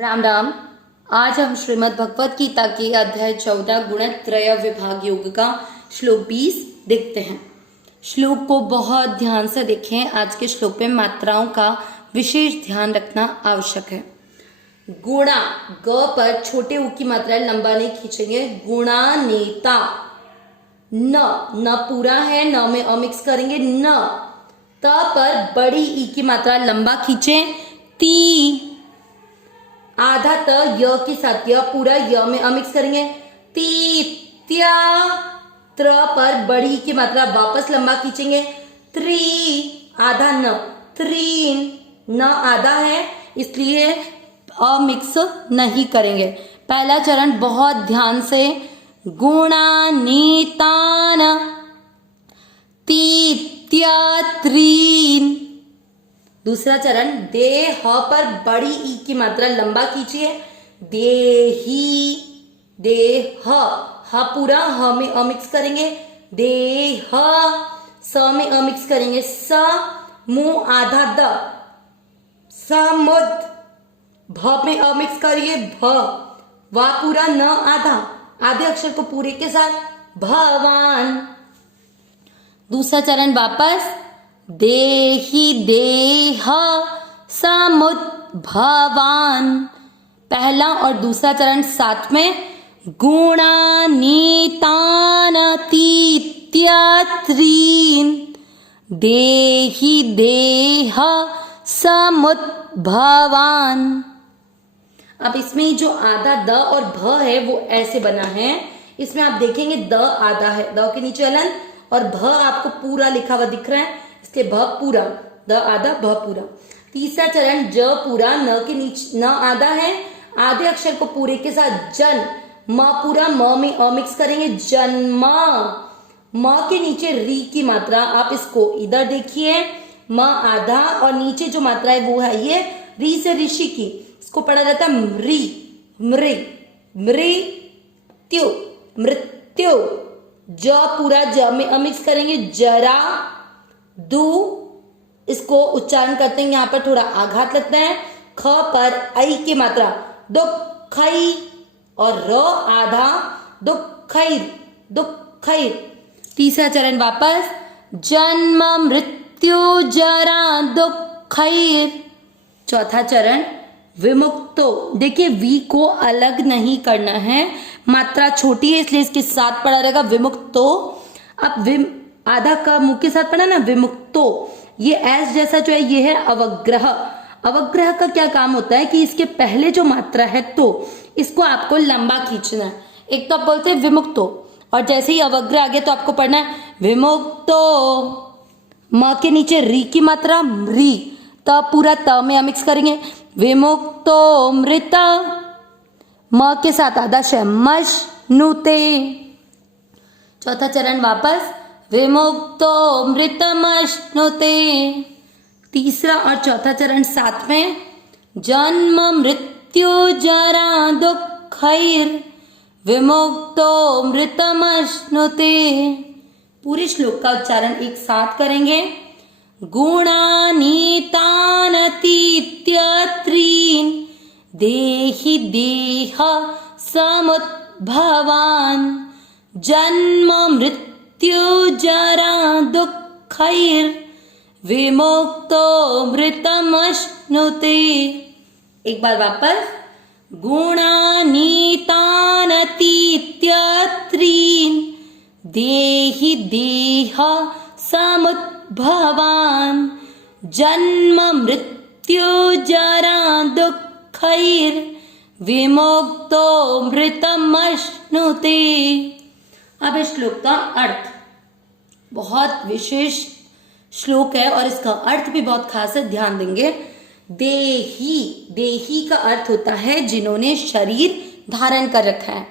राम राम। आज हम श्रीमद् भगवत गीता के अध्याय 14 गुणत्रय विभाग योग का श्लोक 20 देखते हैं। श्लोक को बहुत ध्यान से देखें। आज के श्लोक में मात्राओं का विशेष ध्यान रखना आवश्यक है। गुणा, ग पर छोटे उ की मात्रा लंबा नहीं खींचेंगे। गुणा नेता, न पूरा है, न में अमिक्स करेंगे। न त पर बड़ी ई की मात्रा लंबा खींचे। ती, आधा त य के साथ य पूरा य में अमिक्स करेंगे। ती, त्या, त्र पर बड़ी की मात्रा वापस लंबा खींचेंगे। त्रि, आधा न, त्रीन, न आधा है इसलिए अमिक्स नहीं करेंगे। पहला चरण बहुत ध्यान से। गुणानीतान तीत्या त्रीन। दूसरा चरण देह पर बड़ी ई की मात्रा लंबा खींचिए। देही, देह, ह पूरा ह में अमिक्स करेंगे। देह, स में अमिक्स करेंगे। स, मुंह आधा द, समुद, भ में अमिक्स करिए। भ, वा पूरा न आधा, आधे अक्षर को पूरे के साथ भवान। दूसरा चरण वापस। देही देह समुद भवान। पहला और दूसरा चरण साथ में। गुणानीतान तीत्या त्रीन। देही देह समुद भवान। अब इसमें जो आधा द और भ है वो ऐसे बना है। इसमें आप देखेंगे द आधा है, द के नीचे हलन, और भ आपको पूरा लिखा हुआ दिख रहा है इसलिए भ पूरा, द आधा भ पूरा। तीसरा चरण ज पूरा, न के नीचे न आधा है, आधे अक्षर को पूरे के साथ जन, म पूरा म में अमिक्स करेंगे। जन्म, म के नीचे री की मात्रा आप इसको इधर देखिए, म आधा और नीचे जो मात्रा है वो है ये री से ऋषि की, इसको पढ़ा जाता है मृ, मृ, मृत्यु, मृत्यु। ज पूरा ज में अमिक्स करेंगे। जरा, दू, इसको उच्चारण करते हैं यहाँ पर थोड़ा आघात लगता है। ख पर आई की मात्रा दुखई और र आधा दुखैर, दुखैर। तीसरा चरण वापस। जन्म मृत्यु जरा दुखैर। चौथा चरण विमुक्तो। देखिए वी को अलग नहीं करना है, मात्रा छोटी है इसलिए इसके साथ पढ़ा रहेगा विमुक्तो। अब आधा का मुंह के साथ पढ़ा ना, विमुक्तो। ये एस जैसा जो है ये है अवग्रह। अवग्रह का क्या काम होता है कि इसके पहले जो मात्रा है तो इसको आपको लंबा खींचना है। एक तो आप बोलते हैं विमुक्तो और जैसे ही अवग्रह आ गया तो आपको पढ़ना है विमुक्तो। म के नीचे री की मात्रा री, त पूरा त में अमिक्स करेंगे। विमुक्तो मृत, म के साथ आधा श, मश नुते। चौथा चरण वापस। विमुक्तो मृतमश्नुते। तीसरा और चौथा चरण साथ में। जन्म मृत्यु जरा दुखैर विमुक्तो मृतमश्नुते। पूरे श्लोक का उच्चारण एक साथ करेंगे। गुणानीतान तीत्या त्रीन। देहि देह समुद भवान। जन्म मृत्यु जरा दुखैर विमुक्तो मृतमश्नुते। एक बार वापस। गुणानीतान तीत्या त्रीन। देहि देह समुद भवान। जन्म मृत्यु जरा दुखैर विमुक्तो मृतमश्नुते। अब इस श्लोक का अर्थ, बहुत विशेष श्लोक है और इसका अर्थ भी बहुत खास है, ध्यान देंगे। देही, देही का अर्थ होता है जिन्होंने शरीर धारण कर रखा है।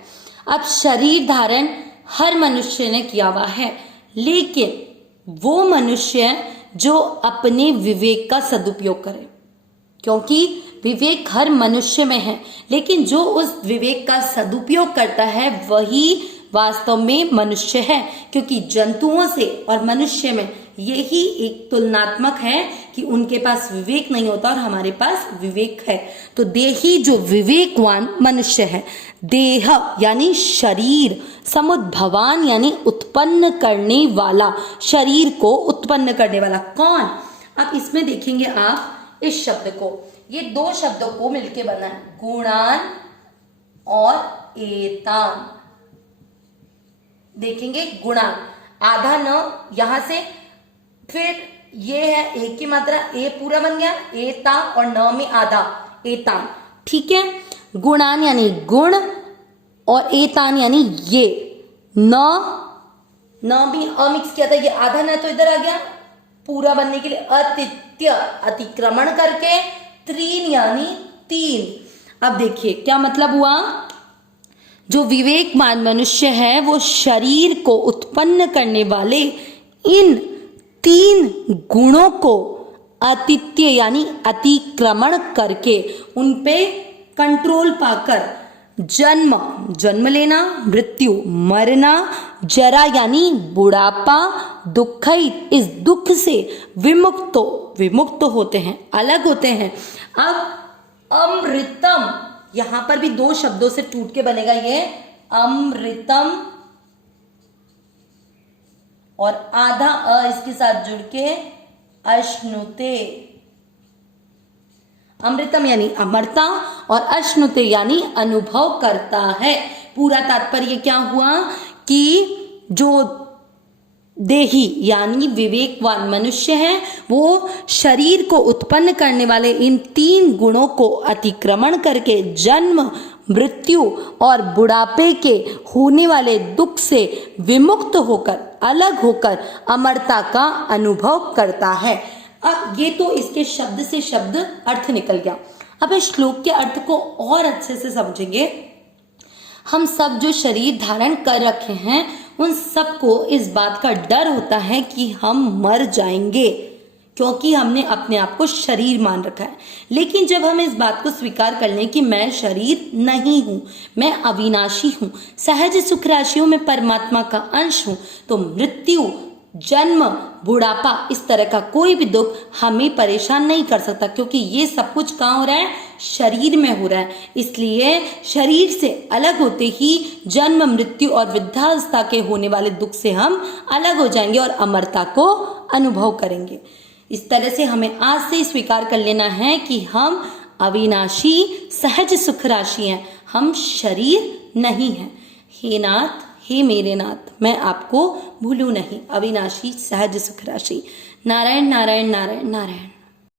अब शरीर धारण हर मनुष्य ने किया हुआ है, लेकिन वो मनुष्य जो अपने विवेक का सदुपयोग करे, क्योंकि विवेक हर मनुष्य में है, लेकिन जो उस विवेक का सदुपयोग करता है वही वास्तव में मनुष्य है। क्योंकि जंतुओं से और मनुष्य में यही एक तुलनात्मक है कि कि उनके पास विवेक नहीं होता और हमारे पास विवेक है। तो देही जो विवेकवान मनुष्य है, देह यानी शरीर, समुद्भवान यानी उत्पन्न करने वाला, शरीर को उत्पन्न करने वाला। कौन? अब इसमें देखेंगे आप इस शब्द को, ये दो शब्दों को मिलके बना है, गुणान और एतान। देखेंगे गुणान, आधा न यहां से, फिर ये है एक की मात्रा, ए पूरा बन गया, एता और न में आधा, एतान। ठीक है, गुणान यानी गुण और एतान यानी ये, न भी अमिक्स किया था, ये आधा न तो इधर आ गया, पूरा बनने के लिए अतिथ्य, अतिक्रमण करके, त्रीन यानी तीन। अब देखिए क्या मतलब हुआ, जो विवेकवान मनुष्य है वो शरीर को उत्पन्न करने वाले इन तीन गुणों को अतिथ्य यानी अतिक्रमण करके, उन पे कंट्रोल पाकर, जन्म लेना, मृत्यु मरना, जरा यानी बुढ़ापा, दुखित इस दुख से विमुक्त होते हैं, अलग होते हैं। अब अमृतम, यहां पर भी दो शब्दों से टूट के बनेगा ये अमृतम, और आधा अ इसके साथ जुड़ के अश्नुते। अमृतम यानी अमरता और अश्नुते यानी अनुभव करता है। पूरा तात्पर्य क्या हुआ कि जो देही यानी विवेकवान मनुष्य है वो शरीर को उत्पन्न करने वाले इन तीन गुणों को अतिक्रमण करके जन्म, मृत्यु और बुढ़ापे के होने वाले दुख से विमुक्त होकर, अलग होकर अमरता का अनुभव करता है। अब ये तो इसके शब्द से शब्द अर्थ निकल गया। अब इस श्लोक के अर्थ को और अच्छे से समझेंगे। हम सब जो शरीर धारण कर रखे हैं उन सबको इस बात का डर होता है कि हम मर जाएंगे, क्योंकि हमने अपने आप को शरीर मान रखा है। लेकिन जब हम इस बात को स्वीकार कर लें कि मैं शरीर नहीं हूं, मैं अविनाशी हूं, सहज सुख राशियों में परमात्मा का अंश हूं, तो मृत्यु, जन्म, बुढ़ापा इस तरह का कोई भी दुख हमें परेशान नहीं कर सकता, क्योंकि ये सब कुछ कहाँ हो रहा है, शरीर में हो रहा है। इसलिए शरीर से अलग होते ही जन्म, मृत्यु और वृद्धावस्था के होने वाले दुख से हम अलग हो जाएंगे और अमरता को अनुभव करेंगे। इस तरह से हमें आज से स्वीकार कर लेना है कि हम अविनाशी सहज सुख राशि हैं, हम शरीर नहीं हैं। हे नाथ, हे मेरे नाथ, मैं आपको भूलूं नहीं, अविनाशी सहज सुख राशि। नारायण नारायण नारायण नारायण।